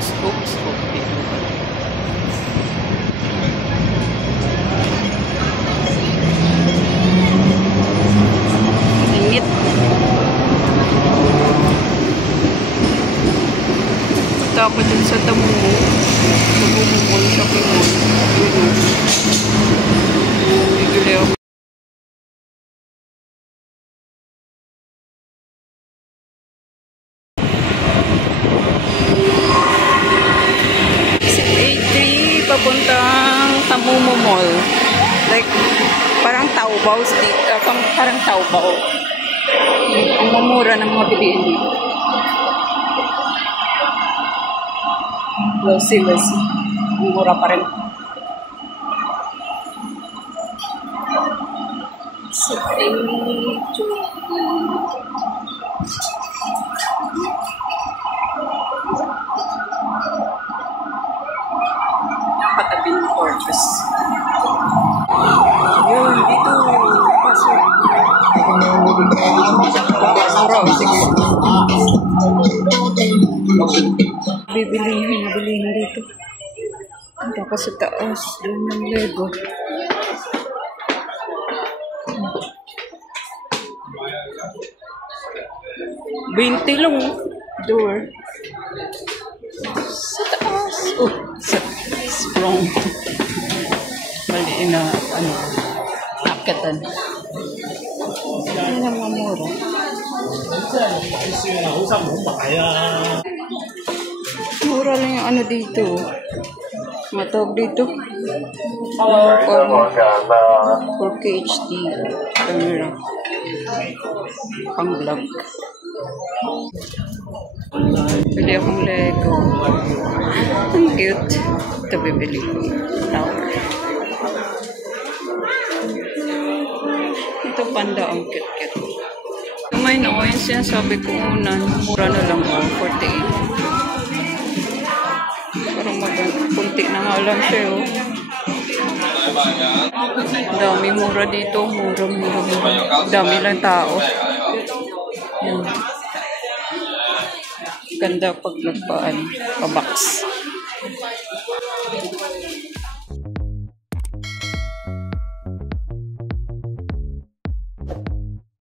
Scoop dito. Init. Punta ako dun sa Tamumo. Namumumol sa Pimol. Bibili ako. Papuntang Tamumo Mall. Like, parang Taobao street. Parang Taobao. Ang mamura ng mga bilihin dito. Losi. Mura pa rin. So, katabing fortress. Yun, dito. Pasok. Bilihin dito. Punta ka sa taas. Doon ng Lego. $20 lang. Door. Sa taas. Oh, strong. Mali na, akatan. Ano na mamura? Mura lang yung dito. Matawag dito. 4K HD camera. Pang vlog. Bili akong Lego. Ang cute. Ito bibili ko. Tower. Ito panda. Ang cute. Kumain ako yung sinasabi ko unan. Mura na lang ako. 48. Parang kunti na nga lang siya. Dami mura dito. Mura. Dami lang tao. Yan. Ganda pag nagpaan. Pa-box.